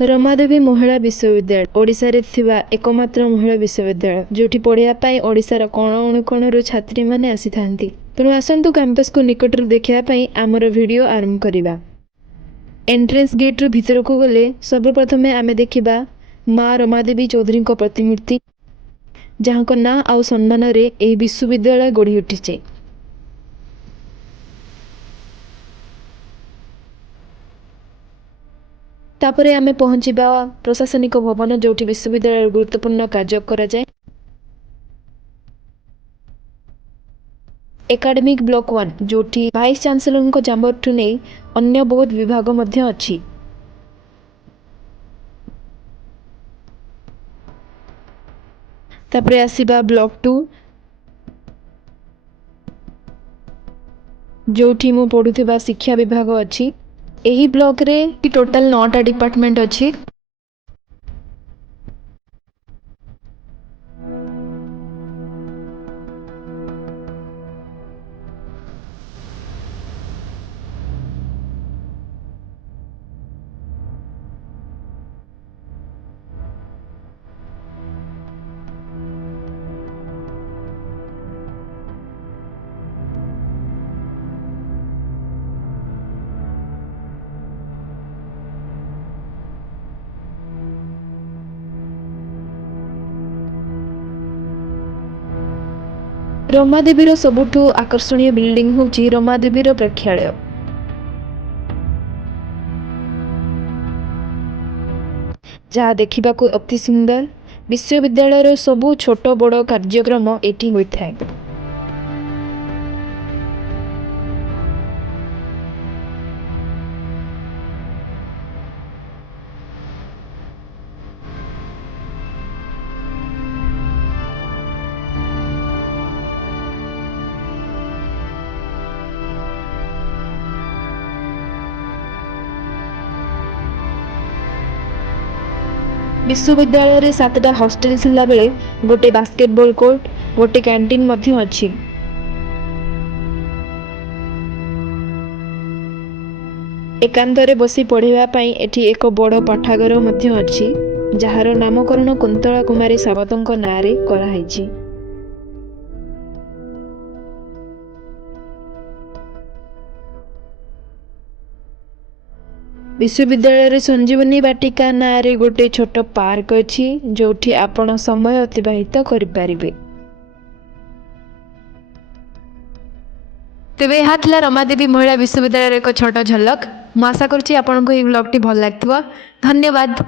रमादेवी महिला विश्वविद्यालय ओडिशा रे थिबा एकमात्र महिला विश्वविद्यालय जोठी पढ़िया पाई ओडिशार कोण अनुकोणरू छात्री माने आसीथांती। तेणु आसंतु कैंपस को निकटरू देखिया पाई आमर वीडियो आरंभ करिबा। एंट्रेंस गेट रू भीतर को गले सर्वप्रथमे आमे देखिबा माँ रमादेवी चौधरी को प्रतिमूर्ति जहाँ को ना आउ सम्मान रे एही विश्वविद्यालय गढ़ी उठिছে। तापरे आमे पहुँचीबा प्रशासनिक भवन जोठी विश्वविद्यालय गुरुत्वपूर्ण कार्य करा जाए। एकेडमिक ब्लॉक 1 जोठी वाइस चांसलर को चांबर नै अन्य बहुत विभाग मध्य अछि। तापरे आसीबा ब्लॉक 2 जोठी मु पढ़ुथिबा शिक्षा विभाग अछि। एही ब्लॉक रे टोटल 9टा डिपार्टमेंट अछि। रमादेवीर सबुठु आकर्षणीय बिल्डिंग होची रमादेवीर प्रेक्षालय। जहाँ देखिबा को अति सुंदर विश्वविद्यालय सबु छोट बड़ कार्यक्रम एटी होइथाय। विश्वविद्यालय रे 7टा हॉस्टल थिला बेले गोटे बास्केटबॉल कोर्ट गोटे कैंटीन मध्य अछि। एकांतरे बसी पढ़िबा पाई एठी एक बड़ पाठागार मध्य अछि जहार नामकरण कुंतला कुमारी सावतଙ୍କ नारे करा हैछि। विश्वविद्यालय रे संजीवनी बाटिका नारे गोटे छोट पार्क अछि जोठी आपण समय अतिबाहित करि पारिबे। तेबे यहाँ थिला रमादेवी महिला विश्वविद्यालय एक छोट झलक। मैं आशा करछि आपनको ये ब्लॉग टी भल लागथिबो। धन्यवाद।